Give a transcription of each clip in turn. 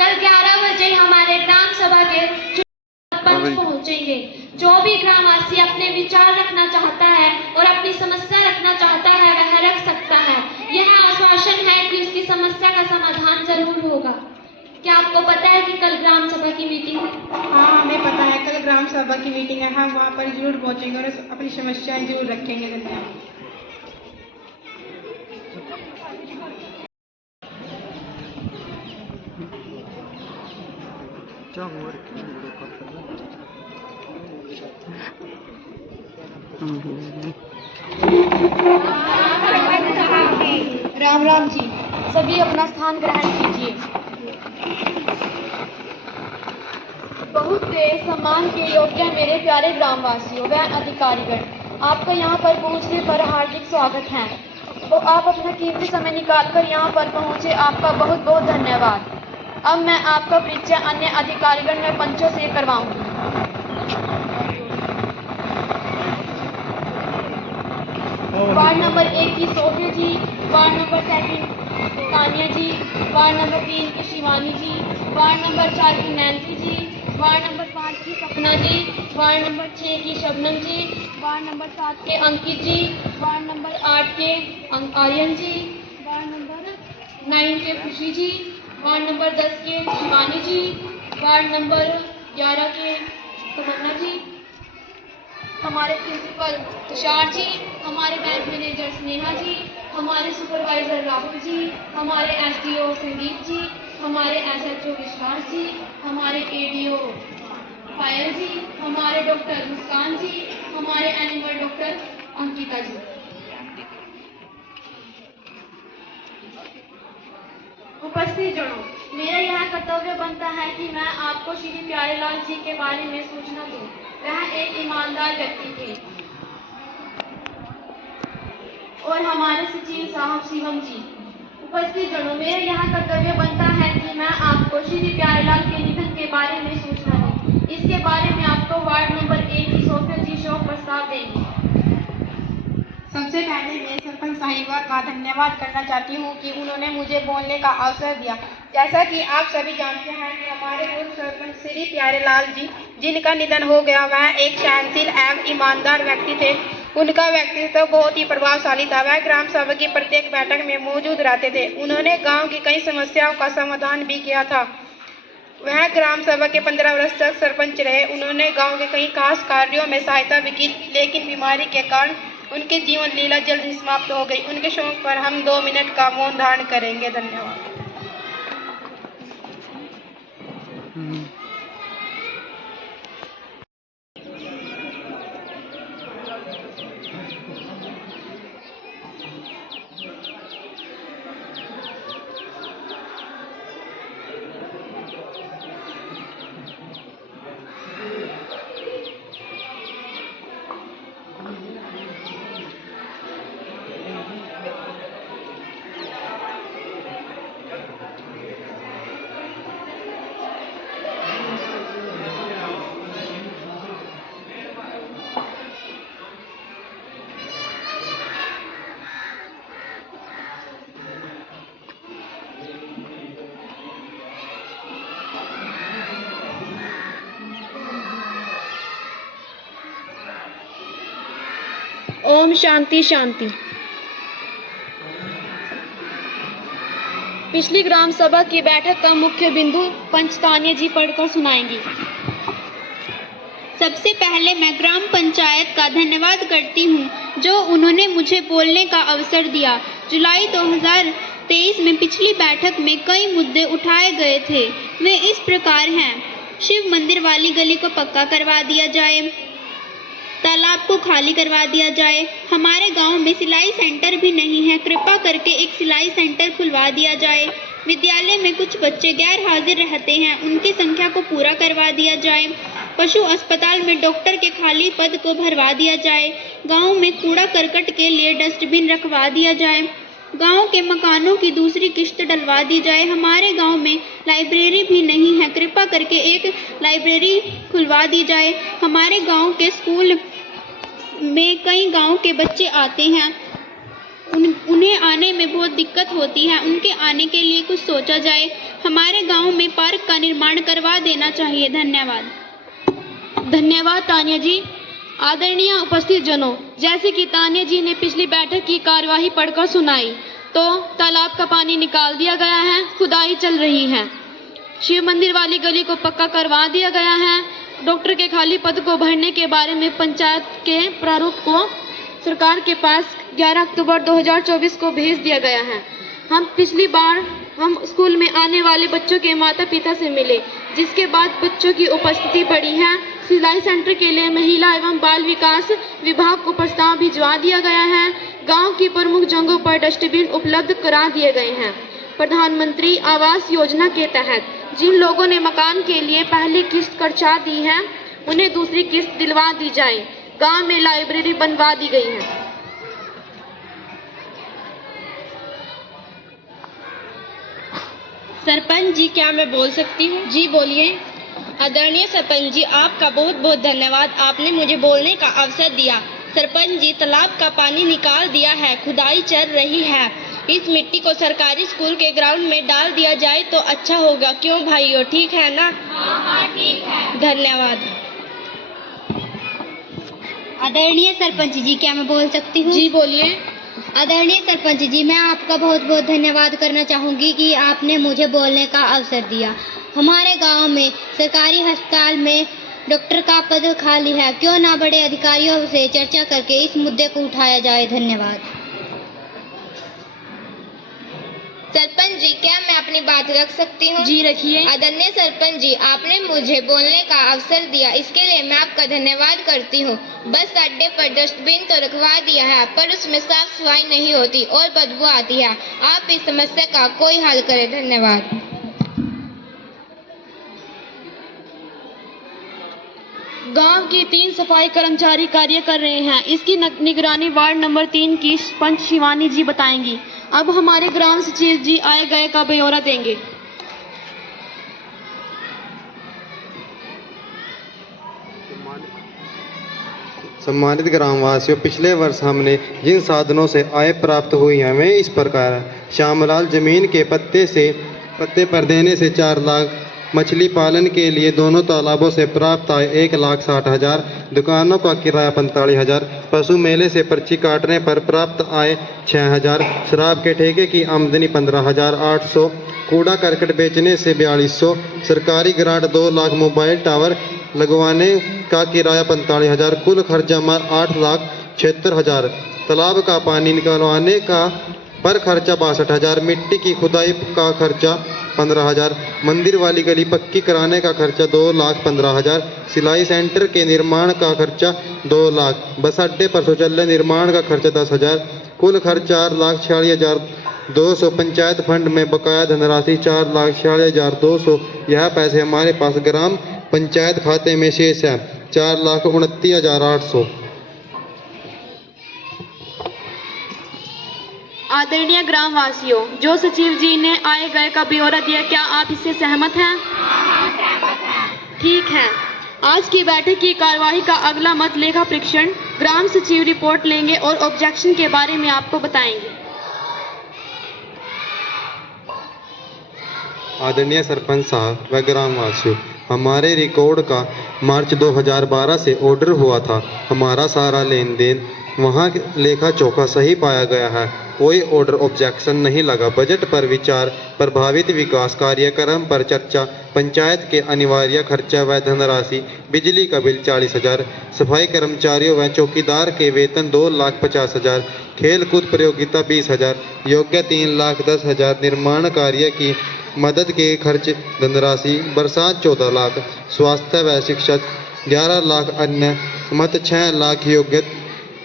कल 11 बजे हमारे ग्राम सभा के सरपंच पहुंचेंगे। जो भी ग्रामवासी अपने विचार रखना चाहता है और अपनी समस्या रखना चाहता है वह रख सकता है। यह आश्वासन है कि उसकी समस्या का समाधान जरूर होगा। क्या आपको पता है कि कल ग्राम सभा की मीटिंग है? हाँ, हमें पता है कल ग्राम सभा की मीटिंग है। हम वहाँ पर जरूर पहुँचेंगे और अपनी समस्याएं जरूर रखेंगे। धन्यवाद। राम राम जी। सभी अपना स्थान ग्रहण कीजिए। बहुत से सम्मान के योग्य मेरे प्यारे ग्रामवासियों व अधिकारीगण, आपका यहाँ पर पहुँचने पर हार्दिक स्वागत है। तो आप अपना कीमती समय निकालकर यहाँ पर पहुँचे, आपका बहुत बहुत धन्यवाद। अब मैं आपका परिचय अन्य अधिकारीगण व पंचों से करवाऊंगी। वार्ड नंबर 1 की सोफिया जी, वार्ड नंबर 2 तानिया जी, वार्ड नंबर 3 की शिवानी जी, वार्ड नंबर 4 की नैन्सी जी, वार्ड नंबर 5 की सपना जी, वार्ड नंबर 6 की शबनम जी, वार्ड नंबर 7 के अंकित जी, वार्ड नंबर 8 के आर्यन जी, वार्ड नंबर 9 के खुशी जी, वार्ड नंबर 10 के शिवानी जी, वार्ड नंबर 11 के तमन्ना जी, हमारे प्रिंसिपल तुषार जी, हमारे बैंक मैनेजर स्नेहा जी, हमारे सुपरवाइजर राहुल जी, हमारे एसडीओ संदीप जी, हमारे एसएचओ विश्वास जी, हमारे एडीओ पायल जी, हमारे डॉक्टर मुस्कान जी, हमारे एनिमल डॉक्टर अंकिता जी। उपस्थित जनों, मेरा यह कर्तव्य बनता है कि मैं आपको श्री प्यारेलाल जी के बारे में सूचना दूं। वह एक ईमानदार व्यक्ति थे और हमारे सचिव साहब शिवम जी। उपस्थित जनों, मेरा यह कर्तव्य बनता है कि मैं आपको श्री प्यारेलाल के निधन के बारे में सूचना दूं। इसके बारे में आपको वार्ड नंबर 1 की सोफिया जी शोक प्रस्ताव देंगे। सबसे पहले मैं सरपंच साहिबा का धन्यवाद करना चाहती हूँ कि उन्होंने मुझे बोलने का अवसर दिया। जैसा कि आप सभी जानते हैं कि हमारे पूर्व सरपंच श्री प्यारेलाल जी, जिनका निधन हो गया, वह एक सहनशील एवं ईमानदार व्यक्ति थे। उनका व्यक्तित्व बहुत ही प्रभावशाली था। वह ग्राम सभा की प्रत्येक बैठक में मौजूद रहते थे। उन्होंने गाँव की कई समस्याओं का समाधान भी किया था। वह ग्राम सभा के 15 वर्ष तक सरपंच रहे। उन्होंने गाँव के कई खास कार्यों में सहायता भी की, लेकिन बीमारी के कारण उनकी जीवन लीला जल्द ही समाप्त हो गई। उनके शोक पर हम 2 मिनट का मौन धारण करेंगे। धन्यवाद। ओम शांति शांति। पिछली ग्राम सभा की बैठक का मुख्य बिंदु पंच तानिया जी पढ़कर सुनाएंगी। सबसे पहले मैं ग्राम पंचायत का धन्यवाद करती हूँ जो उन्होंने मुझे बोलने का अवसर दिया। जुलाई 2023 में पिछली बैठक में कई मुद्दे उठाए गए थे। वे इस प्रकार हैं: शिव मंदिर वाली गली को पक्का करवा दिया जाए, तालाब को खाली करवा दिया जाए, हमारे गांव में सिलाई सेंटर भी नहीं है, कृपा करके एक सिलाई सेंटर खुलवा दिया जाए, विद्यालय में कुछ बच्चे गैर हाजिर रहते हैं, उनकी संख्या को पूरा करवा दिया जाए, पशु अस्पताल में डॉक्टर के खाली पद को भरवा दिया जाए, गांव में कूड़ा करकट के लिए डस्टबिन रखवा दिया जाए, गांव के मकानों की दूसरी किश्त डलवा दी जाए, हमारे गांव में लाइब्रेरी भी नहीं है, कृपा करके एक लाइब्रेरी खुलवा दी जाए, हमारे गांव के स्कूल में कई गांव के बच्चे आते हैं, उन्हें आने में बहुत दिक्कत होती है। उनके आने के लिए कुछ सोचा जाए। हमारे गांव में पार्क का निर्माण करवा देना चाहिए। धन्यवाद। धन्यवाद तानिया जी। आदरणीय उपस्थित जनों, जैसे कि तानिया जी ने पिछली बैठक की कार्यवाही पढ़कर सुनाई, तो तालाब का पानी निकाल दिया गया है, खुदाई चल रही है, शिव मंदिर वाली गली को पक्का करवा दिया गया है, डॉक्टर के खाली पद को भरने के बारे में पंचायत के प्रारूप को सरकार के पास 11 अक्टूबर 2024 को भेज दिया गया है। पिछली बार हम स्कूल में आने वाले बच्चों के माता पिता से मिले, जिसके बाद बच्चों की उपस्थिति बढ़ी है। सिलाई सेंटर के लिए महिला एवं बाल विकास विभाग को प्रस्ताव भिजवा दिया गया है। गांव की प्रमुख जगहों पर डस्टबिन उपलब्ध करा दिए गए हैं। प्रधानमंत्री आवास योजना के तहत जिन लोगों ने मकान के लिए पहली किस्त खर्चा दी है, उन्हें दूसरी किस्त दिलवा दी जाए। गांव में लाइब्रेरी बनवा दी गई है। सरपंच जी, क्या मैं बोल सकती हूँ? जी बोलिए। आदरणीय सरपंच जी, आपका बहुत बहुत धन्यवाद, आपने मुझे बोलने का अवसर दिया। सरपंच जी, तालाब का पानी निकाल दिया है, खुदाई चल रही है। इस मिट्टी को सरकारी स्कूल के ग्राउंड में डाल दिया जाए तो अच्छा होगा। क्यों भाइयों, ठीक है ना? हाँ, ठीक है। धन्यवाद। आदरणीय सरपंच जी, क्या मैं बोल सकती हूँ? जी बोलिए। आदरणीय सरपंच जी, मैं आपका बहुत बहुत धन्यवाद करना चाहूँगी कि आपने मुझे बोलने का अवसर दिया। हमारे गांव में सरकारी अस्पताल में डॉक्टर का पद खाली है। क्यों ना बड़े अधिकारियों से चर्चा करके इस मुद्दे को उठाया जाए। धन्यवाद। सरपंच जी, क्या मैं अपनी बात रख सकती हूँ? जी रखिए। आदरणीय सरपंच जी, आपने मुझे बोलने का अवसर दिया, इसके लिए मैं आपका धन्यवाद करती हूँ। बस अड्डे पर डस्टबिन तो रखवा दिया है, पर उसमें साफ सफाई नहीं होती और बदबू आती है। आप इस समस्या का कोई हल करें। धन्यवाद। गांव की 3 सफाई कर्मचारी कार्य कर रहे हैं। इसकी निगरानी वार्ड नंबर 3 की पंच शिवानी जी बताएंगी। अब हमारे ग्राम सचिव जी आए गए का ब्यौरा देंगे। सम्मानित ग्रामवासियों, पिछले वर्ष हमने जिन साधनों से आय प्राप्त हुई है वे इस प्रकार है। श्यामलाल जमीन के पत्ते पर देने से 4 लाख, मछली पालन के लिए दोनों तालाबों से प्राप्त आय 1,60,000, दुकानों का किराया 45,000, पशु मेले से पर्ची काटने पर प्राप्त आय 6,000, शराब के ठेके की आमदनी 15,800, कूड़ा करकट बेचने से 4,200, सरकारी ग्रांट 2 लाख, मोबाइल टावर लगवाने का किराया 45,000, कुल खर्चा 8,76,000, तालाब का पानी निकलवाने का पर खर्चा 62,000, मिट्टी की खुदाई का खर्चा 15,000, मंदिर वाली गली पक्की कराने का खर्चा 2,15,000, सिलाई सेंटर के निर्माण का खर्चा 2 लाख, बस अड्डे पर शौचालय निर्माण का खर्चा 10,000, कुल खर्च 4,46,200, पंचायत फंड में बकाया धनराशि 4,46,200। यह पैसे हमारे पास ग्राम पंचायत खाते में शेष है 4,29,800। आदरणीय ग्रामवासियों, जो सचिव जी ने आए गए का ब्यौरा दिया, क्या आप इससे सहमत हैं? ठीक है। आज की बैठक की कार्यवाही का अगला मत लेखा परीक्षण ग्राम सचिव रिपोर्ट लेंगे और ऑब्जेक्शन के बारे में आपको बताएंगे। आदरणीय सरपंच साहब व ग्रामवासियों, हमारे रिकॉर्ड का मार्च 2012 से ऑर्डर हुआ था। हमारा सारा लेन देन वहाँ लेखा चौखा सही पाया गया है। कोई ऑर्डर ऑब्जेक्शन नहीं लगा। बजट पर विचार, प्रभावित विकास कार्यक्रम पर चर्चा, पंचायत के अनिवार्य खर्चा व धनराशि, बिजली का बिल 40,000, सफाई कर्मचारियों व चौकीदार के वेतन 2,50,000, खेल कूद प्रतियोगिता 20,000, योग्य 3,10,000, निर्माण कार्य की मदद के खर्च धनराशि, बरसात 14 लाख, स्वास्थ्य व शिक्षा 11 लाख, अन्य मत 6 लाख, योग्य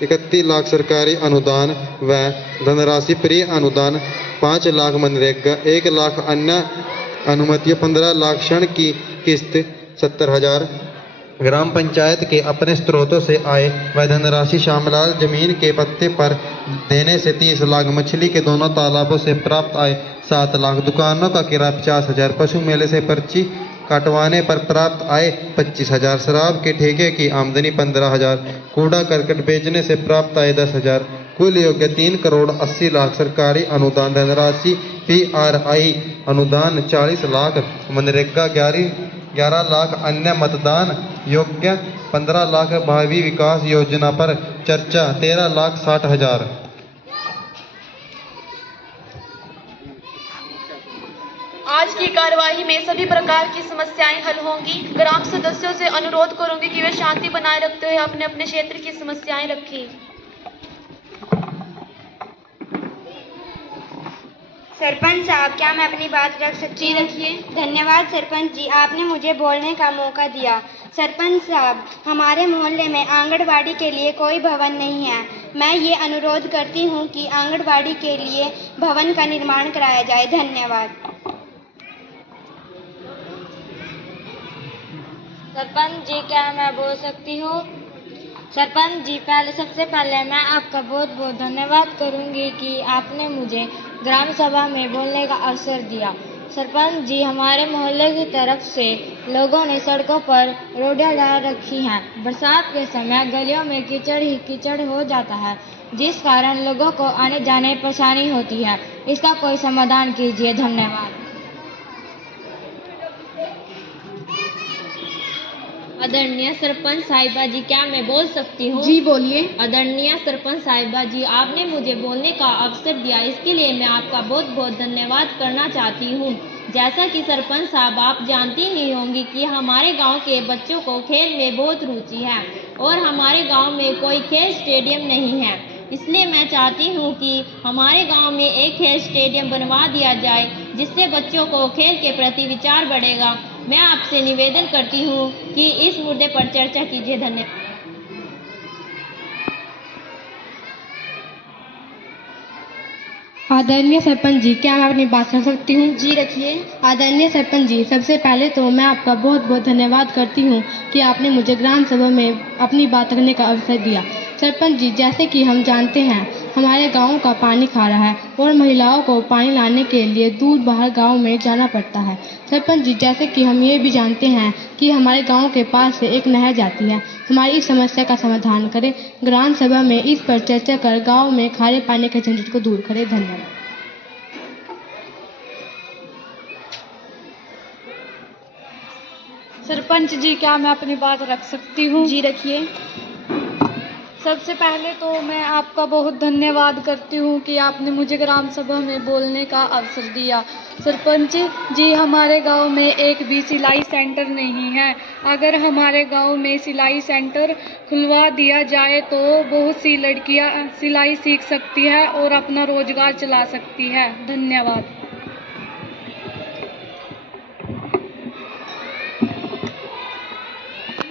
31 लाख, सरकारी अनुदान व धनराशि प्रिय अनुदान 5 लाख, मनरेगा 1 लाख, अन्य अनुमतियाँ 15 लाख, क्षण की किस्त 70,000, ग्राम पंचायत के अपने स्रोतों से आय व धनराशि, श्यामलाल जमीन के पत्ते पर देने से 30 लाख, मछली के दोनों तालाबों से प्राप्त आय 7 लाख, दुकानों का किराया 50,000, पशु मेले से पर्ची कटवाने पर प्राप्त आय 25,000, शराब के ठेके की आमदनी 15,000, कूड़ा करकट बेचने से प्राप्त आय 10,000, कुल योग्य 3 करोड़ 80 लाख सरकारी अनुदान धनराशि, PRI अनुदान 40 लाख, मनरेगा 11 लाख, अन्य मतदान योग्य 15 लाख, भावी विकास योजना पर चर्चा 13,60,000। आज की कार्यवाही में सभी प्रकार की समस्याएं हल होंगी। ग्राम सदस्यों से अनुरोध करूंगी कि वे शांति बनाए रखते हुए अपने अपने क्षेत्र की समस्याएं रखें। सरपंच साहब, क्या मैं अपनी बात रख सकती हूँ? रखिए। धन्यवाद सरपंच जी, आपने मुझे बोलने का मौका दिया। सरपंच साहब, हमारे मोहल्ले में आंगनबाड़ी के लिए कोई भवन नहीं है। मैं ये अनुरोध करती हूँ कि आंगनबाड़ी के लिए भवन का निर्माण कराया जाए। धन्यवाद। सरपंच जी, क्या मैं बोल सकती हूँ? सरपंच जी, सबसे पहले मैं आपका बहुत बहुत धन्यवाद करूँगी कि आपने मुझे ग्राम सभा में बोलने का अवसर दिया। सरपंच जी, हमारे मोहल्ले की तरफ से लोगों ने सड़कों पर रोडें डाल रखी हैं। बरसात के समय गलियों में कीचड़ ही कीचड़ हो जाता है, जिस कारण लोगों को आने जाने में परेशानी होती है। इसका कोई समाधान कीजिए। धन्यवाद। आदरणीय सरपंच साहिबा जी, क्या मैं बोल सकती हूँ? जी बोलिए। आदरणीय सरपंच साहिबा जी, आपने मुझे बोलने का अवसर दिया, इसके लिए मैं आपका बहुत बहुत धन्यवाद करना चाहती हूँ। जैसा कि सरपंच साहब आप जानती ही होंगी कि हमारे गांव के बच्चों को खेल में बहुत रुचि है और हमारे गांव में कोई खेल स्टेडियम नहीं है। इसलिए मैं चाहती हूँ कि हमारे गांव में एक खेल स्टेडियम बनवा दिया जाए, जिससे बच्चों को खेल के प्रति विचार बढ़ेगा। मैं आपसे निवेदन करती हूँ कि इस मुद्दे पर चर्चा कीजिए। धन्यवाद। आदरणीय सरपंच जी, क्या मैं अपनी बात रख सकती हूँ? जी रखिए। आदरणीय सरपंच जी, सबसे पहले तो मैं आपका बहुत बहुत धन्यवाद करती हूँ कि आपने मुझे ग्राम सभा में अपनी बात रखने का अवसर दिया। सरपंच जी, जैसे कि हम जानते हैं, हमारे गांव का पानी खारा है और महिलाओं को पानी लाने के लिए दूर बाहर गांव में जाना पड़ता है। सरपंच जी, जैसे कि हम ये भी जानते हैं कि हमारे गांव के पास से एक नहर जाती है। हमारी इस समस्या का समाधान करें। ग्राम सभा में इस पर चर्चा कर गाँव में खारे पानी के झंझट को दूर करें। धन्यवाद। सरपंच जी, क्या मैं अपनी बात रख सकती हूँ? जी रखिए। सबसे पहले तो मैं आपका बहुत धन्यवाद करती हूँ कि आपने मुझे ग्राम सभा में बोलने का अवसर दिया। सरपंच जी, हमारे गांव में एक भी सिलाई सेंटर नहीं है। अगर हमारे गांव में सिलाई सेंटर खुलवा दिया जाए तो बहुत सी लड़कियां सिलाई सीख सकती है और अपना रोजगार चला सकती है। धन्यवाद।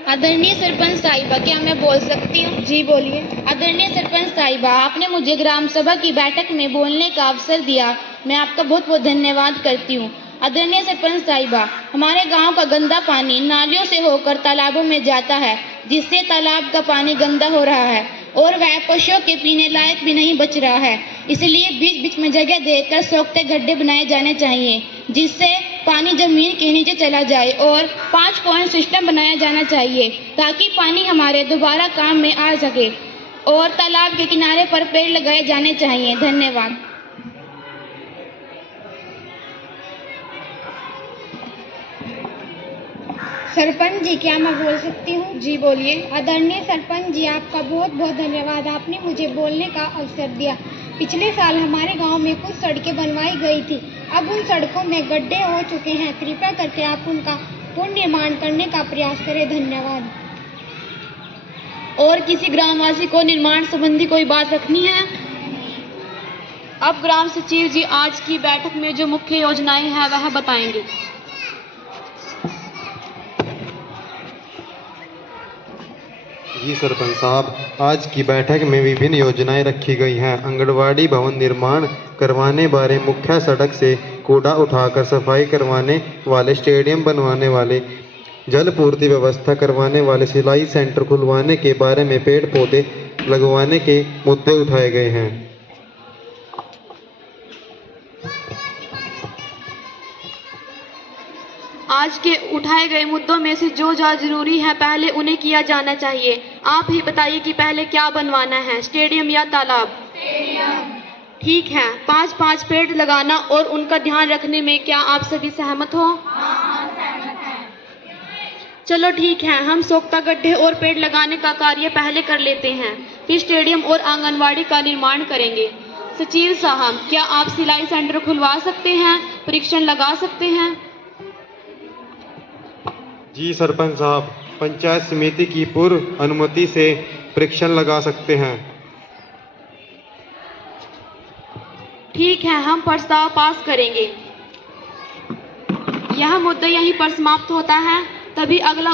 आदरणीय सरपंच साहिबा, क्या मैं बोल सकती हूँ? जी बोलिए। आदरणीय सरपंच साहिबा, आपने मुझे ग्राम सभा की बैठक में बोलने का अवसर दिया। मैं आपका बहुत बहुत धन्यवाद करती हूँ। आदरणीय सरपंच साहिबा, हमारे गांव का गंदा पानी नालियों से होकर तालाबों में जाता है, जिससे तालाब का पानी गंदा हो रहा है और वह पशुओं के पीने लायक भी नहीं बच रहा है। इसलिए बीच बीच में जगह देकर सोखते गड्ढे बनाए जाने चाहिए, जिससे पानी जमीन के नीचे चला जाए और 5 पॉइंट सिस्टम बनाया जाना चाहिए, ताकि पानी हमारे दोबारा काम में आ सके। और तालाब के किनारे पर पेड़ लगाए जाने चाहिए। धन्यवाद। सरपंच जी, क्या मैं बोल सकती हूँ? जी बोलिए। आदरणीय सरपंच जी, आपका बहुत बहुत धन्यवाद, आपने मुझे बोलने का अवसर दिया। पिछले साल हमारे गांव में कुछ सड़कें बनवाई गई थी। अब उन सड़कों में गड्ढे हो चुके हैं। कृपया करके आप उनका पुनर्निर्माण करने का प्रयास करें। धन्यवाद। और किसी ग्रामवासी को निर्माण संबंधी कोई बात रखनी है? अब ग्राम सचिव जी आज की बैठक में जो मुख्य योजनाएं हैं वह बताएंगे। जी सरपंच साहब, आज की बैठक में विभिन्न योजनाएं रखी गई हैं। आंगनबाड़ी भवन निर्माण करवाने बारे, मुख्य सड़क से कूड़ा उठाकर सफाई करवाने वाले, स्टेडियम बनवाने वाले, जल पूर्ति व्यवस्था करवाने वाले, सिलाई सेंटर खुलवाने के बारे में, पेड़ पौधे लगवाने के मुद्दे उठाए गए हैं। आज के उठाए गए मुद्दों में से जो जरूरी है पहले उन्हें किया जाना चाहिए। आप ही बताइए कि पहले क्या बनवाना है, स्टेडियम या तालाब? ठीक है, 5-5 पेड़ लगाना और उनका ध्यान रखने में क्या आप सभी सहमत हो? चलो ठीक है, हम सोख्ता गड्ढे और पेड़ लगाने का कार्य पहले कर लेते हैं, फिर स्टेडियम और आंगनवाड़ी का निर्माण करेंगे। सचिव साहब, क्या आप सिलाई सेंटर खुलवा सकते हैं, परीक्षण लगा सकते हैं? जी सरपंच साहब, पंचायत समिति की पूर्व अनुमति से परीक्षण लगा सकते हैं। ठीक है, हम प्रस्ताव पास करेंगे। यह मुद्दा यहीं पर समाप्त होता है, तभी अगला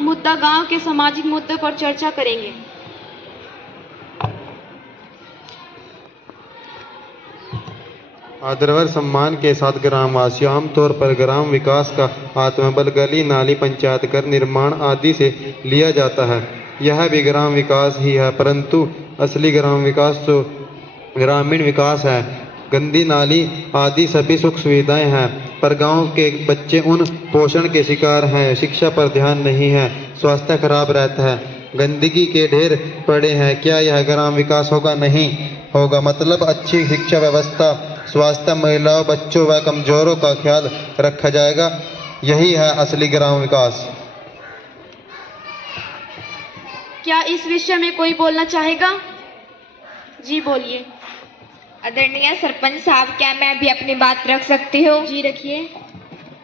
मुद्दा गांव के सामाजिक मुद्दों पर चर्चा करेंगे। आदरवर सम्मान के साथ ग्रामवासियों, आमतौर पर ग्राम विकास का आत्मबल गली नाली पंचायत घर निर्माण आदि से लिया जाता है। यह भी ग्राम विकास ही है, परंतु असली ग्राम विकास तो ग्रामीण विकास है। गंदी नाली आदि सभी सुख सुविधाएं हैं, पर गांव के बच्चे उन पोषण के शिकार हैं, शिक्षा पर ध्यान नहीं है, स्वास्थ्य खराब रहता है, गंदगी के ढेर पड़े हैं। क्या यह ग्राम विकास होगा? नहीं होगा। मतलब अच्छी शिक्षा व्यवस्था, स्वास्थ्य, महिलाओं, बच्चों व कमजोरों का ख्याल रखा जाएगा। यही है असली ग्राम विकास। क्या इस विषय में कोई बोलना चाहेगा? जी बोलिए। आदरणीय सरपंच साहब, क्या मैं भी अपनी बात रख सकती हूँ? जी रखिए।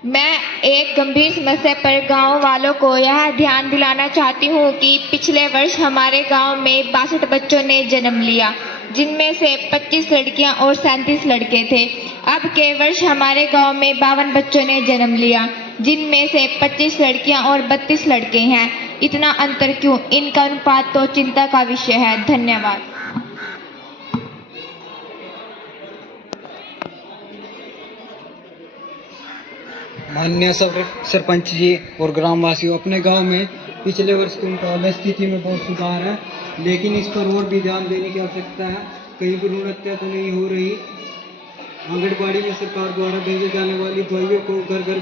मैं एक गंभीर समस्या पर गांव वालों को यह ध्यान दिलाना चाहती हूँ कि पिछले वर्ष हमारे गांव में 62 बच्चों ने जन्म लिया, जिनमें से 25 लड़कियां और 37 लड़के थे। अब के वर्ष हमारे गांव में 52 बच्चों ने जन्म लिया, जिनमें से 25 लड़कियां और 32 लड़के हैं। इतना अंतर क्यों? इनका अनुपात तो चिंता का विषय है। धन्यवाद। माननीय सरपंच जी और ग्रामवासियों, अपने गांव में पिछले वर्ष की मुकाबले स्थिति में बहुत सुधार है, लेकिन इस पर और भी ध्यान देने की आवश्यकता है। कहीं भ्रूण हत्या तो नहीं हो रही। आंगनबाड़ी में सरकार द्वारा भेजे जाने वाली दवाइयों को घर घर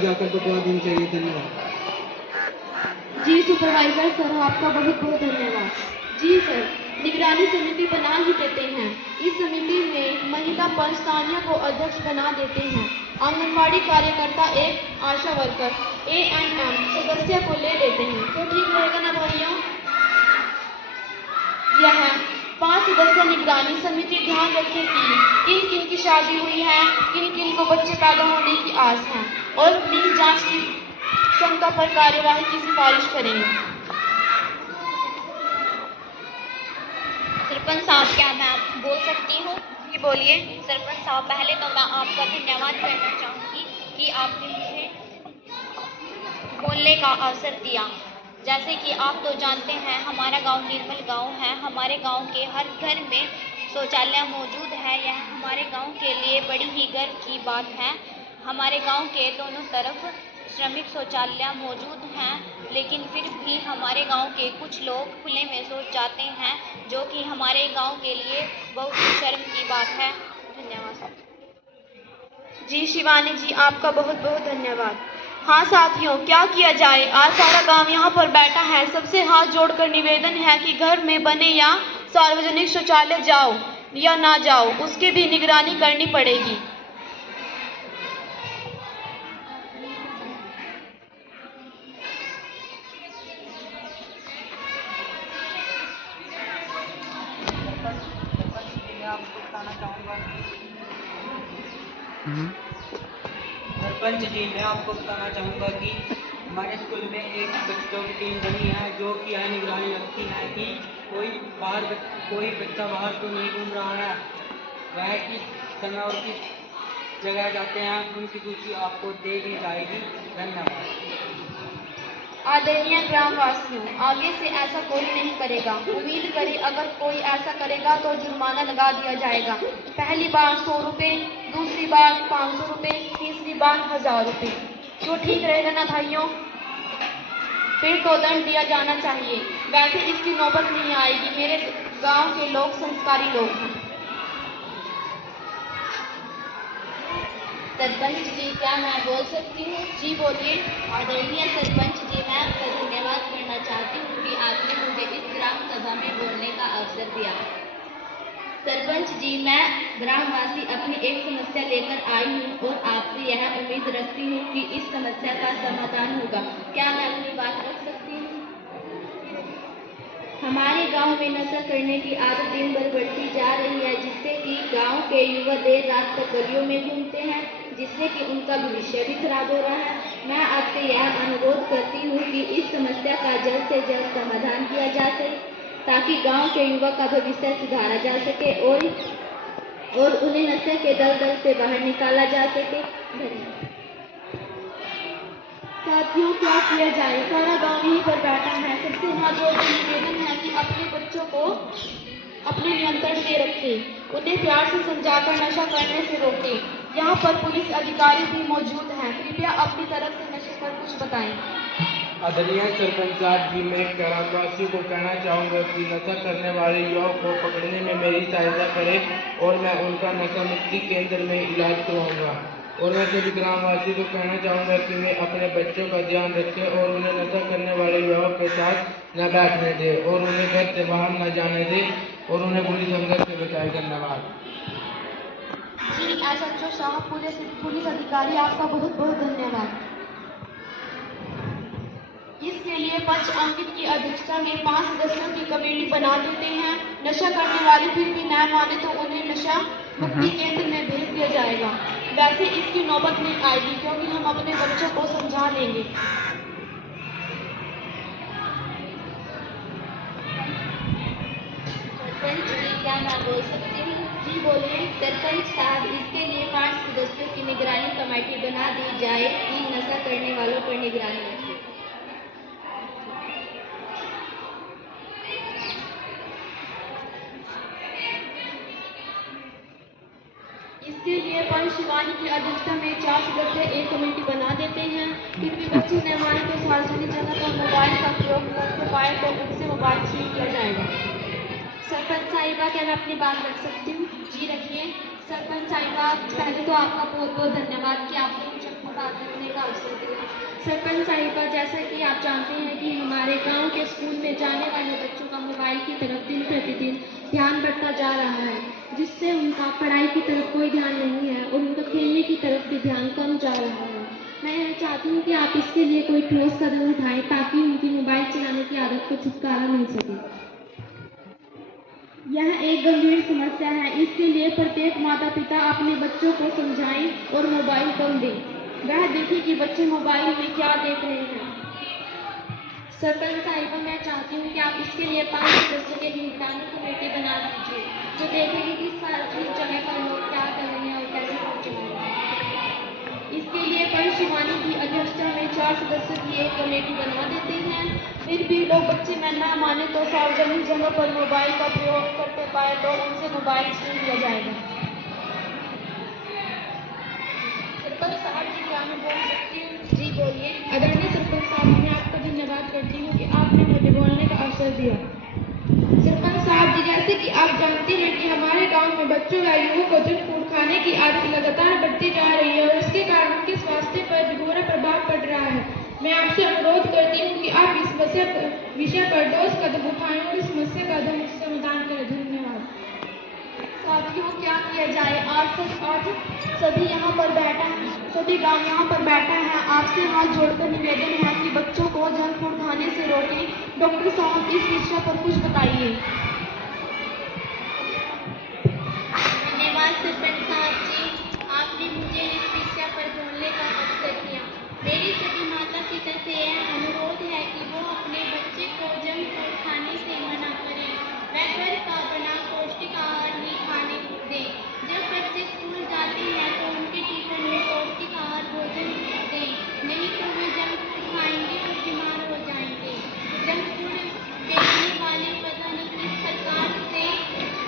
जाकर बंटवा देनी चाहिए। धन्यवाद। जी सुपरवाइजर सर, आपका बहुत बहुत धन्यवाद। जी सर, निगरानी समिति बना ही देते हैं। इस समिति में महिला पंचतानिया को अध्यक्ष बना देते हैं। आंगनवाड़ी कार्यकर्ता एक आशा वर्कर ANM सदस्य को ले लेते हैं, तो ठीक रहेगा ना भाइयों? यह 5 सदस्य निगरानी समिति ध्यान रखे कि किन किन की शादी हुई है, किन किन को बच्चे पैदा होने की आस है, और लिंग जांच की शंका पर कार्यवाही की सिफारिश करेंगे। सरपंच साहब, क्या मैं बोल सकती हूँ? जी बोलिए। सरपंच साहब, पहले तो मैं आपका धन्यवाद करना चाहूँगी कि आपने मुझे बोलने का अवसर दिया। जैसे कि आप तो जानते हैं, हमारा गांव निर्मल गांव है। हमारे गांव के हर घर में शौचालय मौजूद है। यह हमारे गांव के लिए बड़ी ही गर्व की बात है। हमारे गांव के दोनों तरफ श्रमिक शौचालय मौजूद हैं, लेकिन फिर भी हमारे गांव के कुछ लोग खुले में शौच जाते हैं, जो कि हमारे गांव के लिए बहुत ही शर्म की बात है। धन्यवाद। जी शिवानी जी, आपका बहुत बहुत धन्यवाद। हाँ साथियों, क्या किया जाए, आज सारा गांव यहाँ पर बैठा है। सबसे हाथ जोड़कर निवेदन है कि घर में बने या सार्वजनिक शौचालय जाओ या ना जाओ, उसकी भी निगरानी करनी पड़ेगी। सरपंच जी, मैं आपको बताना चाहूँगा कि हमारे स्कूल में एक बच्चों की टीम बनी है, जो कि यह निगरानी रखती है कि कोई बच्चा बाहर तो नहीं घूम रहा है। वह किस समय और किस जगह जाते हैं, उनकी सूची आपको दे दी जाएगी। धन्यवाद। आदरणीय ग्रामवासियों, आगे से ऐसा कोई नहीं करेगा। उम्मीद करें अगर कोई ऐसा करेगा तो जुर्माना लगा दिया जाएगा। पहली बार 100 रुपये, दूसरी बार 500 रुपये, तीसरी बार 1000 रुपये। तो ठीक रहेगा ना भाइयों? फिर तो दंड दिया जाना चाहिए। वैसे इसकी नौबत नहीं आएगी, मेरे गांव के लोग संस्कारी लोग हैं। सरपंच जी, क्या मैं बोल सकती हूँ? जी बोलिए। आदरणीय सरपंच जी, मैं आपका धन्यवाद करना चाहती हूँ कि आपने मुझे इस ग्राम सभा में बोलने का अवसर दिया। सरपंच जी, मैं ग्रामवासी अपनी एक समस्या लेकर आई हूँ और आपसे यह उम्मीद रखती हूँ कि इस समस्या का समाधान होगा। क्या मैं अपनी बात रख सकती हूँ? हमारे गांव में नशा करने की आदत दिन भर बढ़ती जा रही है, जिससे कि गांव के युवा देर रात तक गलियों में घूमते हैं, जिससे कि उनका भविष्य भी खराब हो रहा है। मैं आपसे यह अनुरोध करती हूँ कि इस समस्या का जल्द से जल्द समाधान किया जा सके, ताकि गांव के युवा का भविष्य सुधारा जा सके और उन्हें नशे के दलदल से बाहर निकाला जा सके। धन्यवाद। साथियों, क्या किया जाए, सारा गांव यहीं पर बैठा है। सबसे हाथ जोड़कर निवेदन है कि अपने बच्चों को अपने नियंत्रण में रखें, उन्हें प्यार से समझाकर नशा करने से रोकें। यहाँ पर पुलिस अधिकारी भी मौजूद हैं, कृपया अपनी तरफ से नशे पर कुछ बताएं। आदरणीय सरपंच साहब जी, मैं ग्रामवासियों को कहना चाहूँगा कि नशा करने वाले युवाओं को पकड़ने में मेरी सहायता करें और मैं उनका नशा मुक्ति केंद्र में इलाज करवाऊँगा। और मैं सभी ग्रामवासियों को कहना चाहूँगा कि मैं अपने बच्चों का ध्यान रखें और उन्हें नशा करने वाले युवाओं के साथ न बैठने दें और उन्हें घर से बाहर न जाने दें और उन्हें बुरी संगत से बचाएं। धन्यवाद। जी एसएचओ साहब, पुलिस अधिकारी, आपका बहुत बहुत धन्यवाद। इसके लिए पंच अंकित की अध्यक्षता में 5 सदस्यों की कमेटी बना देते हैं। नशा करने वाले फिर भी न माने तो उन्हें नशा मुक्ति केंद्र में भेज दिया जाएगा। वैसे इसकी नौबत नहीं आएगी, क्योंकि हम अपने बच्चों को समझा लेंगे। सरपंच जी, क्या मैं बोल सकती हूँ? जी बोलिए। सरपंच साहब, इसके लिए 5 सदस्यों की निगरानी कमेटी बना दी जाए कि नशा करने वालों पर निगरानी रखे। इसके लिए पंच शिवानी की अध्यक्षता में 4 सदस्य एक कमेटी बना देते हैं। फिर भी बच्चे न माने तो सार्वजनिक जगह पर मोबाइल का प्रयोग करते पाए तो उनसे मोबाइल छीन लिया जाएगा। सरपंच साहिबा, क्या मैं अपनी बात रख सकती हूँ? जी रखिए। सरपंच साहिबा, पहले तो आपका बहुत बहुत धन्यवाद कि आपने मुझे अपनी बात रखने का अवसर दिया। सरपंच साहिबा, जैसा कि आप जानते हैं कि हमारे गांव के स्कूल में जाने वाले बच्चों का मोबाइल की तरफ दिन प्रतिदिन ध्यान बढ़ता जा रहा है, जिससे उनका पढ़ाई की तरफ कोई ध्यान नहीं है और उनका खेलने की तरफ भी ध्यान कम जा रहा है। मैं यह चाहती हूँ कि आप इसके लिए कोई ठोस कदम उठाएं, ताकि उनकी मोबाइल चलाने की आदत को छुटकारा मिल सके। यह एक गंभीर समस्या है। इसके लिए प्रत्येक माता पिता अपने बच्चों को समझाएं और मोबाइल कम दें। वह देखें कि बच्चे मोबाइल में क्या देख रहे हैं। सरपंच साहिबा, मैं चाहती हूँ कि आप इसके लिए 5 सदस्यों की निगरानी कमेटी बना दीजिए, जो देखेगी कि सार्वजनिक जगह पर लोग क्या कर रहे हैं और कैसे फोन चला रहे हैं। इसके लिए पंच शिवानी की अध्यक्षता में 4 सदस्यों की एक कमेटी बना देते हैं। फिर भी लोग बच्चे में न माने तो सार्वजनिक जगह पर मोबाइल का प्रयोग करते पाए तो उनसे मोबाइल छीन लिया जाएगा। सरपंच साहब जी, क्या मैं बोल सकती हूँ? जी बोलिए। आदरणीय सरपंच साहब, मैं आपका धन्यवाद करती हूँ कि आपने मुझे बोलने का अवसर दिया। सरपंच साहब जी, जैसे कि आप जानते हैं कि हमारे गांव में बच्चों व युवाओं को जंक फूड खाने की आदत लगातार बढ़ती जा रही है और इसके कारण उनके स्वास्थ्य पर भी बुरा प्रभाव पड़ रहा है। मैं आपसे अनुरोध करती हूँ कि आप इस विषय पर ठोस कदम उठाएं और इस समस्या का समाधान करें। धन्यवाद। साथियों, क्या किया जाए, आज सभी यहाँ पर बैठा है, सभी गांव यहाँ पर बैठा है। आपसे हाथ जोड़कर निवेदन है कि बच्चों को जंक फूड खाने से रोकें। डॉक्टर साहब, इस विषय पर कुछ बताइए। धन्यवाद सरपंच साहब जी, आपने मुझे इस विषय पर बोलने का अवसर दिया। मेरी सभी माता पिता से यह अनुरोध है कि वो अपने बच्चे को जंक फूड खाने से मना करें। वह घर का बना पौष्टिक आहार ही खाने दें। जब बच्चे स्कूल जाते हैं तो उनके टिफिन में पौष्टिक आहार भोजन दें, नहीं तो वे जंक फूड खाएंगे और बीमार हो जाएंगे। जंक फूड बेचने वाले पता नहीं किस प्रकार से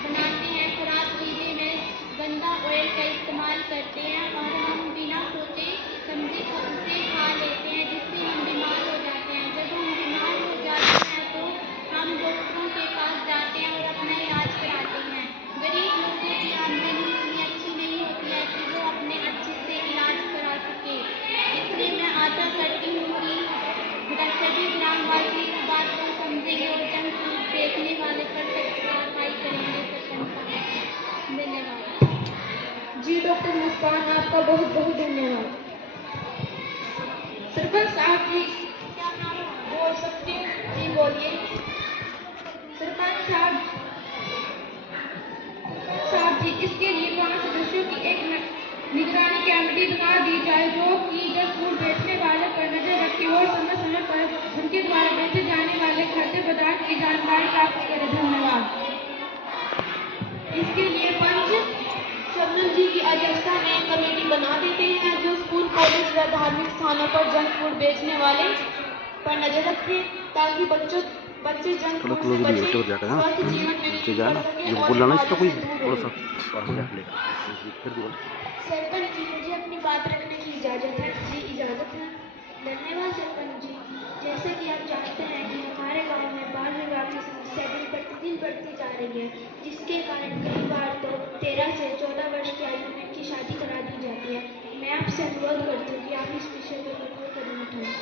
बनाते हैं, खराब चीज़ें में गंदा ऑयल का इस्तेमाल करते हैं और हम बिना सोचे समझे उसे खा लेते हैं, जिससे हम बीमार हो जाते हैं। जब हम बीमार हो जाते हैं तो हम डॉक्टरों के पास जाते हैं और अपना इलाज कराते हैं। गरीब लोगों की आमदनी इतनी अच्छी नहीं होती है कि वो अपने अच्छे से इलाज करा सके। इसलिए मैं आशा करती हूँ कि सभी ग्रामवासी इस बात को समझेंगे और जंक फूड बेचने वाले पर सख्त कार्रवाई करेंगे। डॉक्टर मुस्कान, आपका बहुत बहुत धन्यवाद। सरपंच साहब जी बोल सकते हैं? जी बोलिए। सरपंच साहब जी, इसके लिए 5 सदस्यों की एक निगरानी कमेटी बना दी जाए जो कि जब फूल बेचने वाले पर नजर रखे और समय समय पर उनके द्वारा बेचे जाने वाले खाद्य पदार्थ की जानकारी प्राप्त करे। धन्यवाद। इसके लिए पंच शबनम जी की अध्यक्षता में कमेटी बना देते हैं जो स्कूल, कॉलेज व धार्मिक स्थानों पर जंक फूड बेचने वाले पर नजर रखें ताकि बच्चे जंक फूड से बचें, स्वस्थ जीवन व्यतीत कर सकें और बीमारियों से दूर रहें। सरपंच जी, मुझे अपनी बात रखने की इजाज़त है? जी इजाज़त है। धन्यवाद सरपंच जी। जैसे कि आप जानते हैं कि हमारे गांव में बाल विवाह की समस्या दिन प्रतिदिन बढ़ती जा रही है, जिसके कारण कई बार तो 13 से 14 वर्ष की आयु में की शादी करा दी जाती है। मैं आपसे अनुरोध करती हूँ कि आप इस विषय पर कठोर कदम उठाएं।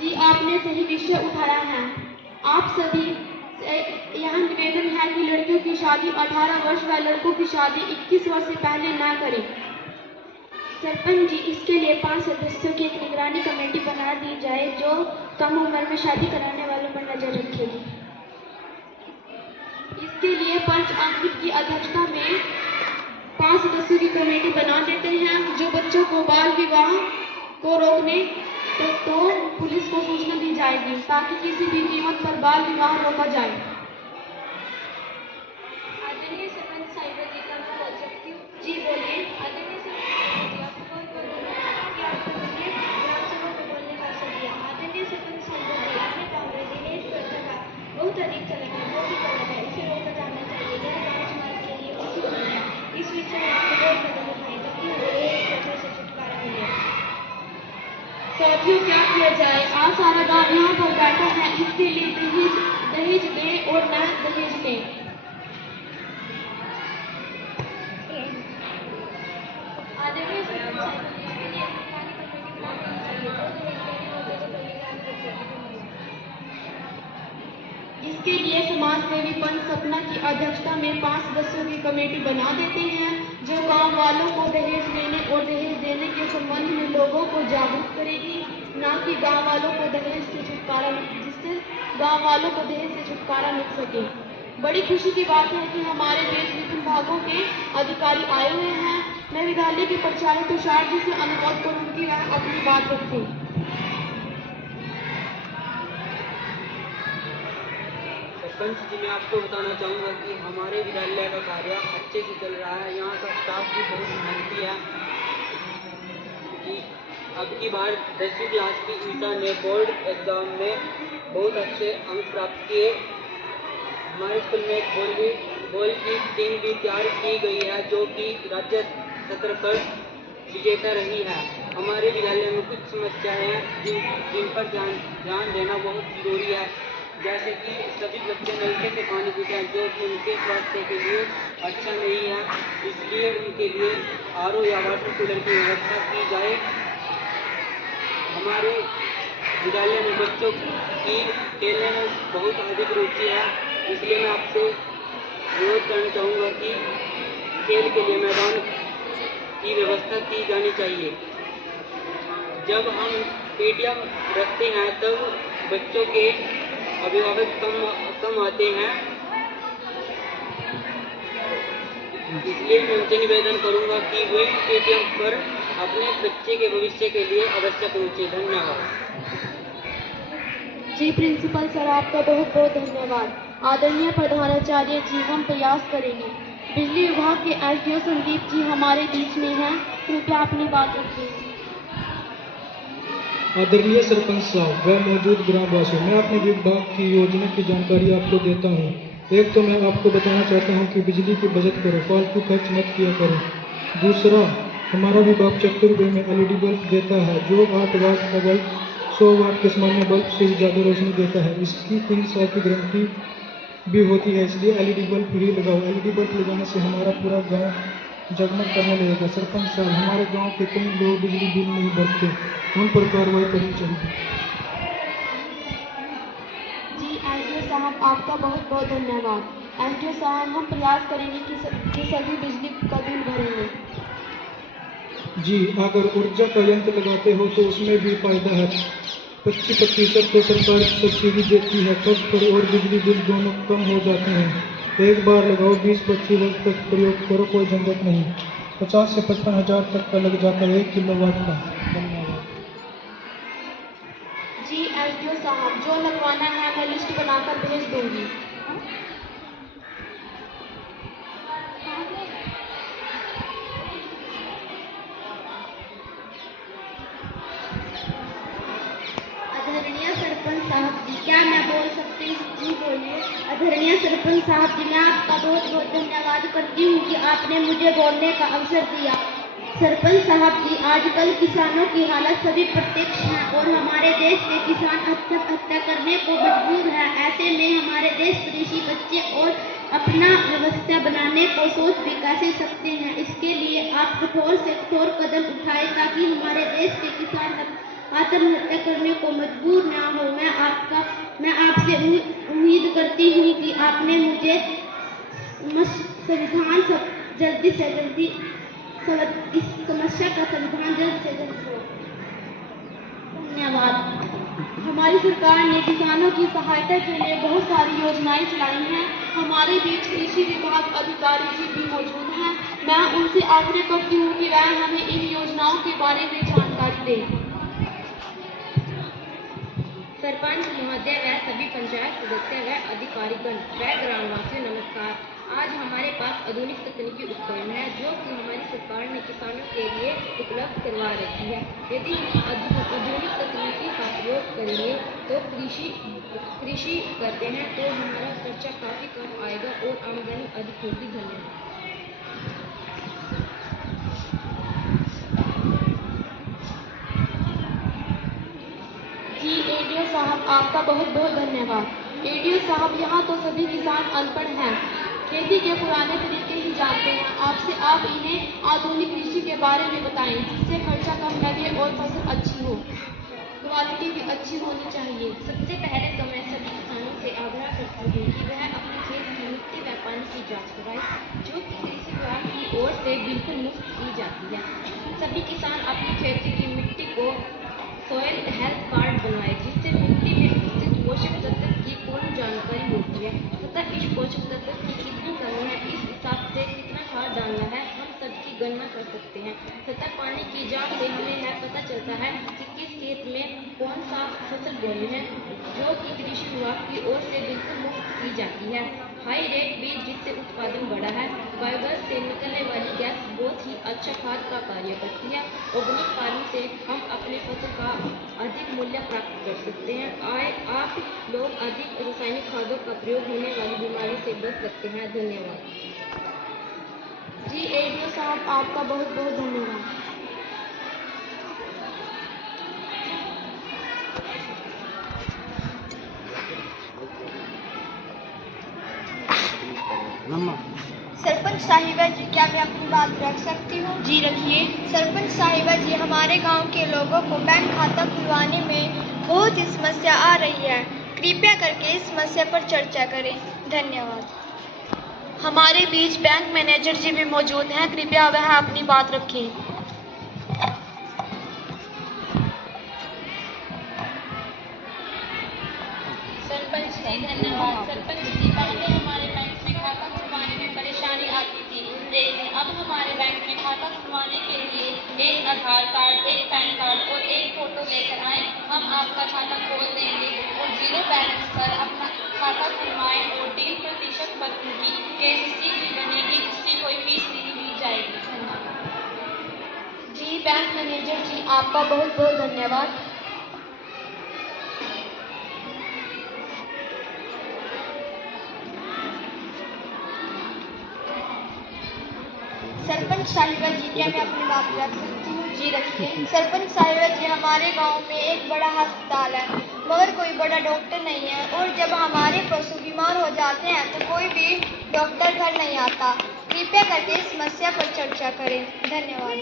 जी, आपने सही विषय उठाया है। आप सभी यह निवेदन है कि लड़कियों की शादी 18 वर्ष व लड़कों की शादी 21 वर्ष से पहले न करें। सरपंच जी, इसके लिए 5 सदस्यों की एक निगरानी कमेटी बना दी जाए जो कम उम्र में शादी कराने वालों पर नजर रखेगी। इसके लिए पंच अंकित की अध्यक्षता में 5 सदस्यों की कमेटी बना देते हैं जो बच्चों को बाल विवाह को रोकने तो पुलिस को सूचना दी जाएगी ताकि किसी भी कीमत पर बाल विवाह रोका जाए। आदरणीय सरपंच साहिबा जी का मैं बोल सकती हूँ? जी बोलिए। आदरणीय सरपंच साहिबा जी, आपको बहुत बहुत धन्यवाद कि आपने मुझे ग्राम सभा में बोलने का अवसर दिया। आदरणीय सरपंच साहिबा जी, आपने गाँव में दहेज प्रथा का बहुत अधिक चलन है, जो कि गलत है, इसे रोका जाना चाहिए। यह गाँव समाज के लिए उचित नहीं है। इस विषय में आपको बहुत कदम उठाए ताकि हमें दहेज प्रथा से छुटकारा मिले। साथियों, क्या किया जाए, आज सारा गांव यहाँ पर बैठा है, इसके लिए दहेज दें और न दहेज लें। आदरणीय सरपंच साहिबा जी, इसके लिए निगरानी कमेटी बना देनी चाहिए जो दहेज लेने वालों को दहेज कर सके। इसके लिए समाज सेवी पंच सपना की अध्यक्षता में 5 सदस्यों की कमेटी बना देते हैं जो गांव वालों को दहेज लेने और दहेज देने के संबंध में लोगों को जागरूक करेगी, न कि गांव वालों को दहेज से छुटकारा जिससे गांव वालों को दहेज से छुटकारा मिल सके। बड़ी खुशी की बात है कि हमारे देश विभिन्न भागों के अधिकारी आए हुए हैं। मैं विद्यालय के प्राचार्य तुषार जी से अनुरोध करूंगी कि वह अपनी बात रखें। सरपंच जी, मैं आपको बताना चाहूँगा कि हमारे विद्यालय का कार्य अच्छे से चल रहा है। यहाँ का स्टाफ भी बहुत मेहनती है कि अब की बार 10वीं क्लास की ईशा ने बोर्ड एग्जाम में बहुत अच्छे अंक प्राप्त किए। हमारे स्कूल में एक बॉल की टीम भी तैयार की गई है जो कि राज्य स्तर पर विजेता रही है। हमारे विद्यालय में कुछ समस्याएं हैं जिन पर ध्यान देना बहुत जरूरी है, जैसे कि सभी बच्चे नलके से पानी पीते हैं जो कि उनके स्वास्थ्य के लिए अच्छा नहीं है, इसलिए उनके लिए आरओ या वाटर कूलर की व्यवस्था की जाए। हमारे विद्यालय में बच्चों की खेलने में बहुत अधिक रुचि है, इसलिए मैं आपसे अनुरोध करना चाहूँगा कि खेल के लिए मैदान की व्यवस्था की जानी चाहिए। जब हम पेटियां रखते हैं तब बच्चों के अभिभावक कम आते हैं, इसलिए मैं उनसे निवेदन करूंगा कि वे पेटीएम पर अपने बच्चे के भविष्य के लिए अवश्य पहुंचे। धन्यवाद। जी प्रिंसिपल सर, आपका बहुत बहुत धन्यवाद। आदरणीय प्रधानाचार्य जी, हम प्रयास करेंगे। बिजली विभाग के एसडीओ संदीप जी हमारे बीच में हैं, कृपया अपनी बात रखें। आदरणीय सरपंच साहब व मौजूद ग्रामवासियों, मैं अपने विभाग की योजना की जानकारी आपको देता हूँ। एक तो मैं आपको बताना चाहता हूँ कि बिजली की बचत करो, फालतू खर्च मत किया करो। दूसरा, हमारा विभाग 74 रुपये में LED बल्ब देता है जो 8 वाट का बल्ब 100 वाट के सामान्य बल्ब से ज़्यादा रोशनी देता है। इसकी 3 साल की गारंटी भी होती है, इसलिए LED बल्ब फ्री लगाओ। LED बल्ब लगाने से हमारा पूरा गाँव जगमग करने लगेगा। सरपंच साहब, हमारे गांव के कई लोग बिजली बिल नहीं भरते, उन पर कार्रवाई करनी चाहिए। जी एसडीओ साहब, साहब आपका बहुत बहुत धन्यवाद। एसडीओ साहब हम प्रयास करेंगे कि सभी बिजली का बिल भरेंगे। जी, अगर ऊर्जा का यंत्र लगाते हो तो उसमें भी फायदा है। 25% तो सरकार सब्सिडी देती है, खर्च पर और बिजली बिल दोनों कम हो जाते हैं। एक बार लगाओ, 20-25 वर्ष तक प्रयोग करो, कोई झंझट नहीं। 50 से 55 हज़ार तक का लग जाता है 1 किलोवाट का। धन्यवाद। जी एसडीओ साहब, जो लगवाना है मैं लिस्ट बनाकर भेज दूंगी। आदरणीय सरपंच साहब जी, क्या मैं बोल सकती हूँ? जी बोलिए। आदरणीय सरपंच साहब जी, मैं आपका बहुत बहुत धन्यवाद करती हूँ कि आपने मुझे बोलने का अवसर दिया। सरपंच साहब जी, आजकल किसानों की हालत सभी प्रत्यक्ष है और हमारे देश के किसान आत्महत्या करने को मजबूर है। ऐसे में हमारे देश कृषि बच्चे और अपना व्यवस्था बनाने को सोच भी कैसे सकते हैं। इसके लिए आप कठोर से कठोर कदम उठाएं ताकि हमारे देश के किसान आत्महत्या करने को मजबूर ना हो। मैं आपसे उम्मीद करती हूँ कि आपने मुझे संविधान जल्दी से जल्दी इस समस्या का समाधान जल्द से जल्द हो। धन्यवाद। हमारी सरकार ने किसानों की सहायता के लिए बहुत सारी योजनाएं चलाई हैं। हमारे बीच कृषि विभाग अधिकारी जी भी मौजूद हैं। मैं उनसे आग्रह करती हूँ कि वह हमें इन योजनाओं के बारे में जानकारी दें। सरपंच महोदय व सभी पंचायत सदस्य व अधिकारीगण व ग्रामवासियों नमस्कार। आज हमारे पास आधुनिक तकनीकी उपकरण है जो कि हमारी सरकार ने किसानों के लिए उपलब्ध करवा रखी है। यदि हम आधुनिक तकनीकी का प्रयोग करेंगे तो कृषि करते हैं तो हमारा खर्चा काफ़ी कम आएगा और आमदनी अधिक होगी। धन्यवाद। जी एडीओ साहब आपका बहुत बहुत धन्यवाद। एडीओ साहब, यहाँ तो सभी किसान अनपढ़ हैं, खेती के पुराने तरीके ही जानते हैं। आप इन्हें आधुनिक कृषि के बारे में बताएं जिससे खर्चा कम लगे और फसल अच्छी हो, क्वालिटी भी अच्छी होनी चाहिए। सबसे पहले तो मैं सभी किसानों से आग्रह करती हूँ कि वह अपने खेत की मिट्टी व पानी की जाँच कराएं जो कि कृषि विभाग की ओर से बिल्कुल मुफ्त की जाती है। सभी किसान अपनी खेती की मिट्टी को सॉइल हेल्थ कार्ड बनवाए जिससे मिट्टी में स्थित पोषक तत्व की पूर्ण जानकारी होती है तथा इस पोषक तत्व की कितनी कमी है, इस हिसाब से कितना खाद डालना है हम सबकी गणना कर सकते हैं तथा पानी की जांच से हमें यह पता चलता है कि किस खेत में कौन सा फसल बोनी है जो कि कृषि विभाग की ओर से बिल्कुल मुफ्त की जाती है। हाई रेट बीज जिससे उत्पादन बढ़ा है। बायोगैस से निकलने वाली गैस बहुत ही अच्छा खाद का कार्य करती है। ऑर्गेनिक फार्मिंग से हम अपने फसल का अधिक मूल्य प्राप्त कर सकते हैं। आप लोग अधिक रासायनिक खादों का प्रयोग होने वाली बीमारी से बच सकते हैं। धन्यवाद। जी एडीओ साहब आपका बहुत बहुत धन्यवाद। सरपंच साहिबा जी, क्या मैं अपनी बात रख सकती हूँ? जी रखिए। सरपंच साहिबा जी, हमारे गांव के लोगों को बैंक खाता खुलवाने में बहुत ही समस्या आ रही है। कृपया करके इस समस्या पर चर्चा करें। धन्यवाद। हमारे बीच बैंक मैनेजर जी भी मौजूद हैं, कृपया वह अपनी बात रखें। सरपंच जी धन्यवाद। सरपंच जी, पहले हमारे बैंक में खाता खुलवाने में परेशानी आती थी, लेकिन अब हमारे बैंक में खाता खुलवाने के लिए एक आधार कार्ड, एक पैन कार्ड और एक फोटो लेकर आए, हम आपका खाता खोल देंगे और 0 बैलेंस पर अपना खाता खुलवाएं और 3% पर उनकी केसीसी भी बनेगी जिसकी कोई फीस नहीं ली जाएगी। धन्यवाद। जी बैंक मैनेजर जी आपका बहुत बहुत धन्यवाद। सरपंच साहिबा जी, क्या मैं अपनी बात रख सकती हूँ? जी रखिए। सरपंच साहिबा जी, हमारे गांव में एक बड़ा अस्पताल है मगर कोई बड़ा डॉक्टर नहीं है और जब हमारे पशु बीमार हो जाते हैं तो कोई भी डॉक्टर घर नहीं आता। कृपया करके इस समस्या पर चर्चा करें। धन्यवाद।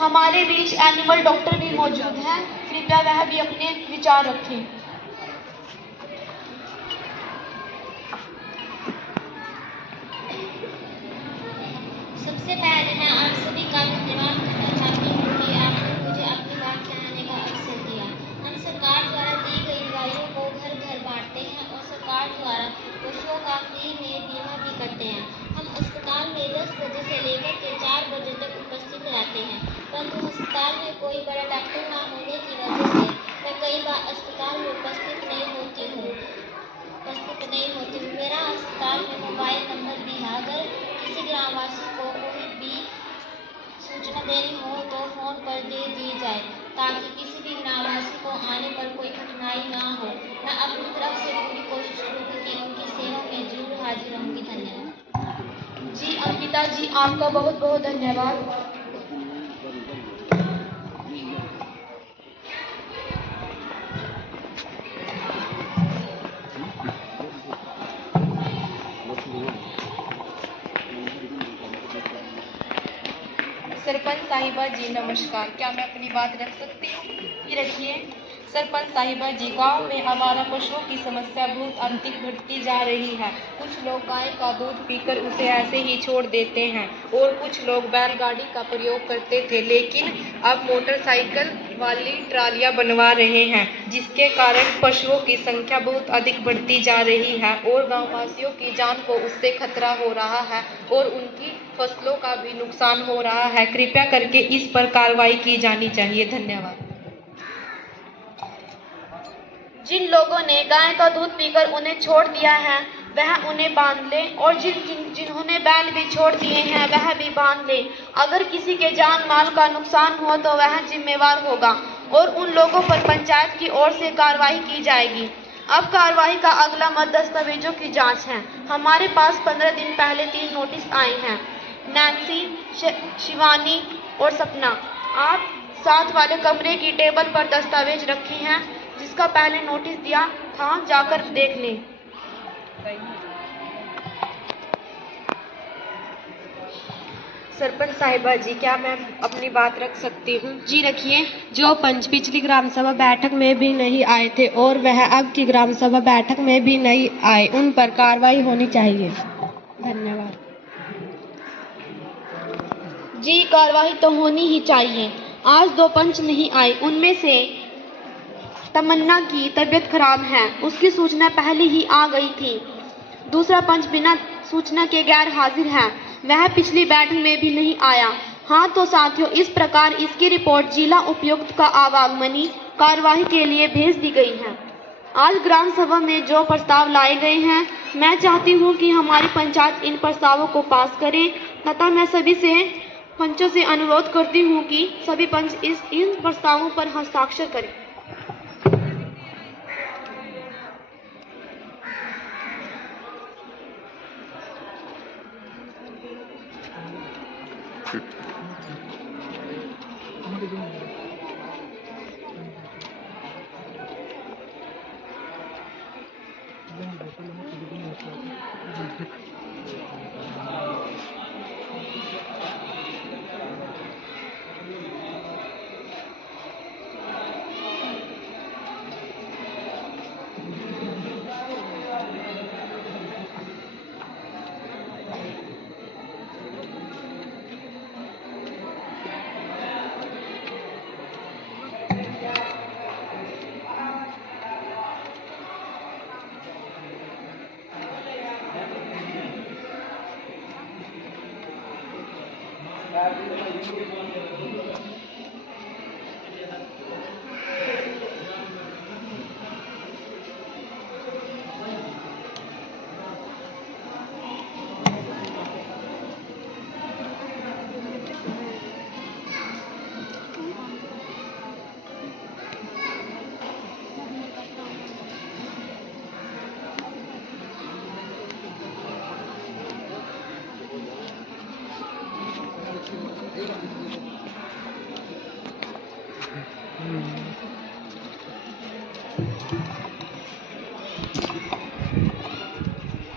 हमारे बीच एनिमल डॉक्टर भी मौजूद हैं, कृपया वह भी अपने विचार रखें। अस्पताल में कोई बड़ा डॉक्टर ना होने की वजह से मैं कई बार अस्पताल में उपस्थित नहीं होती हूँ। मेरा अस्पताल में मोबाइल नंबर भी है। अगर किसी ग्रामवासी को कोई भी सूचना देनी हो तो फ़ोन पर दे दी जाए ताकि किसी भी ग्रामवासी को आने पर कोई कठिनाई ना हो। मैं अपनी तरफ से पूरी कोशिश करूँगी कि उनकी सेवा में जरूर हाजिर रहूँगी। धन्यवाद। जी अंकिता जी, आपका बहुत बहुत धन्यवाद। सरपंच साहिबा जी नमस्कार, क्या मैं अपनी बात रख सकती हूँ? ये रखिए। सरपंच साहिबा जी, गांव में आवारा पशुओं की समस्या बहुत अधिक बढ़ती जा रही है। कुछ लोग गाय का दूध पीकर उसे ऐसे ही छोड़ देते हैं और कुछ लोग बैलगाड़ी का प्रयोग करते थे, लेकिन अब मोटरसाइकिल वाली ट्रालियां बनवा रहे हैं, जिसके कारण पशुओं की संख्या बहुत अधिक बढ़ती जा रही है और गाँववासियों की जान को उससे खतरा हो रहा है और उनकी फसलों का भी नुकसान हो रहा है। कृपया करके इस पर कार्रवाई की जानी चाहिए। धन्यवाद। जिन लोगों ने गाय का दूध पीकर उन्हें छोड़ दिया है वह उन्हें बांध ले और जिन्होंने बैल भी छोड़ दिए हैं वह भी बांध ले। अगर किसी के जान माल का नुकसान हो तो वह जिम्मेवार होगा और उन लोगों पर पंचायत की ओर से कार्रवाई की जाएगी। अब कार्रवाई का अगला मत दस्तावेजों की जांच है। हमारे पास 15 दिन पहले 3 नोटिस आए हैं। नैन्सी, शिवानी और सपना, आप साथ वाले कमरे की टेबल पर दस्तावेज रखी हैं जिसका पहले नोटिस दिया था, जाकर देख लें। सरपंच साहिबा जी, क्या मैं अपनी बात रख सकती हूँ? जी रखिए। जो पंच पिछली ग्राम सभा बैठक में भी नहीं आए थे और वह अब की ग्राम सभा बैठक में भी नहीं आए, उन पर कार्रवाई होनी चाहिए। धन्यवाद। जी, कार्रवाई तो होनी ही चाहिए। आज 2 पंच नहीं आए, उनमें से तमन्ना की तबीयत खराब है, उसकी सूचना पहले ही आ गई थी। दूसरा पंच बिना सूचना के गैर हाजिर है, वह पिछली बैठक में भी नहीं आया। हाँ तो साथियों, इस प्रकार इसकी रिपोर्ट जिला उपायुक्त का आवागमनी कार्यवाही के लिए भेज दी गई है। आज ग्राम सभा में जो प्रस्ताव लाए गए हैं, मैं चाहती हूँ कि हमारी पंचायत इन प्रस्तावों को पास करे तथा मैं सभी पंचों से अनुरोध करती हूँ कि सभी पंच इन प्रस्तावों पर हस्ताक्षर करें।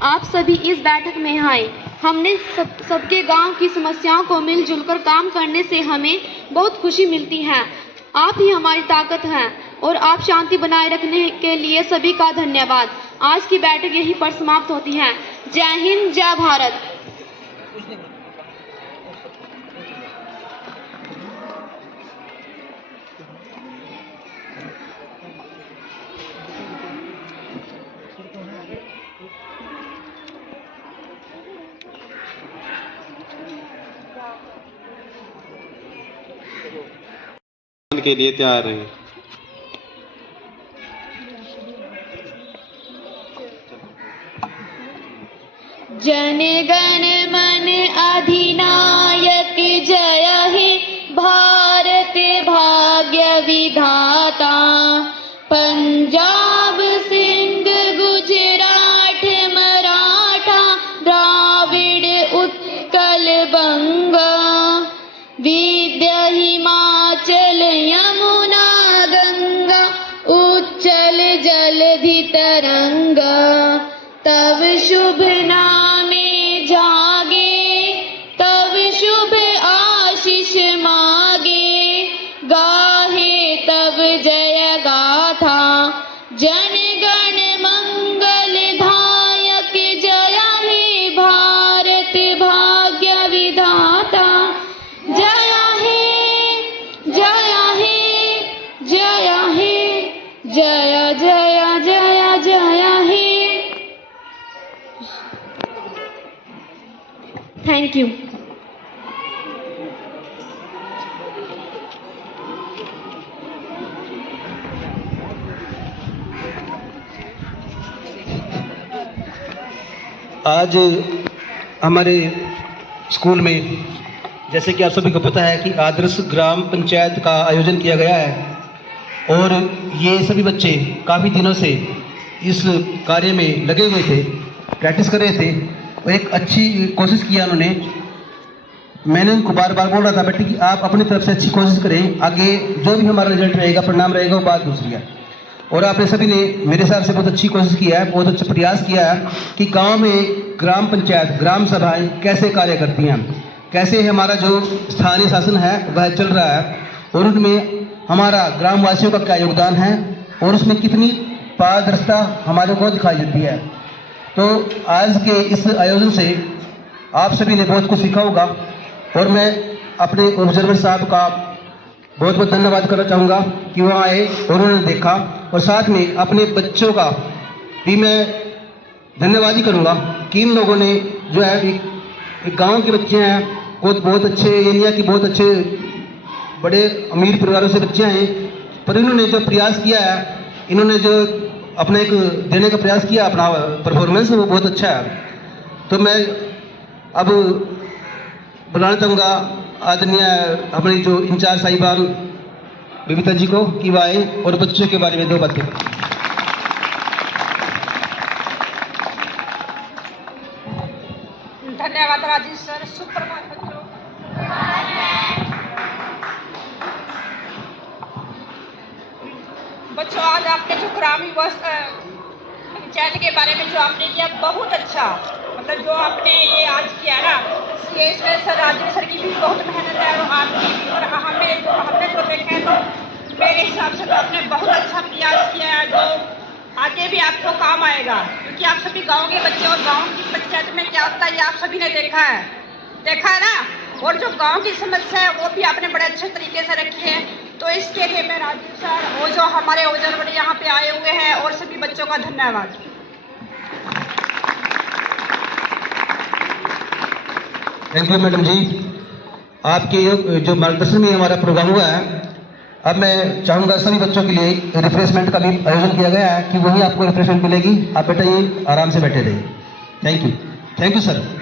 आप सभी इस बैठक में आए। हमने सबके गांव की समस्याओं को मिलजुल कर काम करने से हमें बहुत खुशी मिलती है। आप ही हमारी ताकत हैं और आप शांति बनाए रखने के लिए सभी का धन्यवाद। आज की बैठक यहीं पर समाप्त होती है। जय हिंद, जय भारत। के लिए तैयार रहें। जन गण मन अधिनायक जय हे भारत भाग्य विधाता। पंजाब सिंध गुजरात मराठा द्राविड़ उत्कल बंगा। विंध्य हिमाचल यमुना गंगा उच्चल जलधि तरंगा। तब शुभ नामे जागे तब शुभ आशीष मागे। गाहे तब जय गाथा जन गण मंगल धायक जय हे भारत भाग्य विधाता। जय हे जय हे जय हे जय जय जय जय हे। Thank you. आज हमारे स्कूल में जैसे कि आप सभी को पता है कि आदर्श ग्राम पंचायत का आयोजन किया गया है और ये सभी बच्चे काफ़ी दिनों से इस कार्य में लगे हुए थे, प्रैक्टिस कर रहे थे और एक अच्छी कोशिश किया उन्होंने। मैंने उनको बार बार बोल रहा था बेटे कि आप अपनी तरफ से अच्छी कोशिश करें, आगे जो भी हमारा रिजल्ट रहेगा, परिणाम रहेगा, वो बात दूसरी है। और आपने सभी ने मेरे हिसाब से बहुत अच्छी कोशिश किया है, बहुत अच्छा प्रयास किया है कि गांव में ग्राम पंचायत, ग्राम सभाएं कैसे कार्य करती हैं, कैसे हमारा जो स्थानीय शासन है वह चल रहा है और उनमें हमारा ग्रामवासियों का क्या योगदान है और उसमें कितनी पारदर्शिता हमारे को दिखाई देती है। तो आज के इस आयोजन से आप सभी ने बहुत कुछ सीखा होगा और मैं अपने ऑब्जर्वर साहब का बहुत बहुत धन्यवाद करना चाहूँगा कि वहाँ आए और उन्होंने देखा, और साथ में अपने बच्चों का भी मैं धन्यवाद ही करूँगा कि इन लोगों ने जो है एक गाँव के बच्चे हैं, बहुत अच्छे एरिया की, बहुत अच्छे बड़े अमीर परिवारों से बच्चे हैं, पर इन्होंने जो प्रयास किया है, इन्होंने जो अपने एक देने का प्रयास किया, अपना परफॉर्मेंस, वो बहुत अच्छा है। तो मैं अब बुलाना चाहूँगा आदरणीय अपनी जो इंचार्ज साहिबान बबीता जी को कि वह आए और बच्चों के बारे में दो बातें करें। धन्यवाद राजेश सर। सुप्रभात बच्चों। बच्चों, आज आपने जो ग्रामीण पंचायत के बारे में जो आपने किया, बहुत अच्छा, मतलब जो आपने ये आज किया ना, इसमें सर राजेश सर की भी बहुत मेहनत है और आपकी भी, और हमने जो देखा है तो मेरे हिसाब से तो आपने बहुत अच्छा प्रयास किया है जो आगे भी आपको काम आएगा, क्योंकि आप सभी गांव के बच्चे और गांव की पंचायत में क्या होता है ये आप सभी ने देखा है ना। और जो गांव की समस्या है वो भी आपने बड़े अच्छे तरीके से रखी है। तो इसके लिए मैं राजीव सर और जो हमारे ऑब्जर्वर यहाँ पे आए हुए हैं और सभी बच्चों का धन्यवाद। थैंक यू मैडम जी। आपके जो मार्गदर्शन में हमारा प्रोग्राम हुआ है, अब मैं चाहूँगा सभी बच्चों के लिए रिफ्रेशमेंट का भी आयोजन किया गया है कि वहीं आपको रिफ्रेशमेंट मिलेगी, आप बेटा ये आराम से बैठे रहिए। Thank you sir.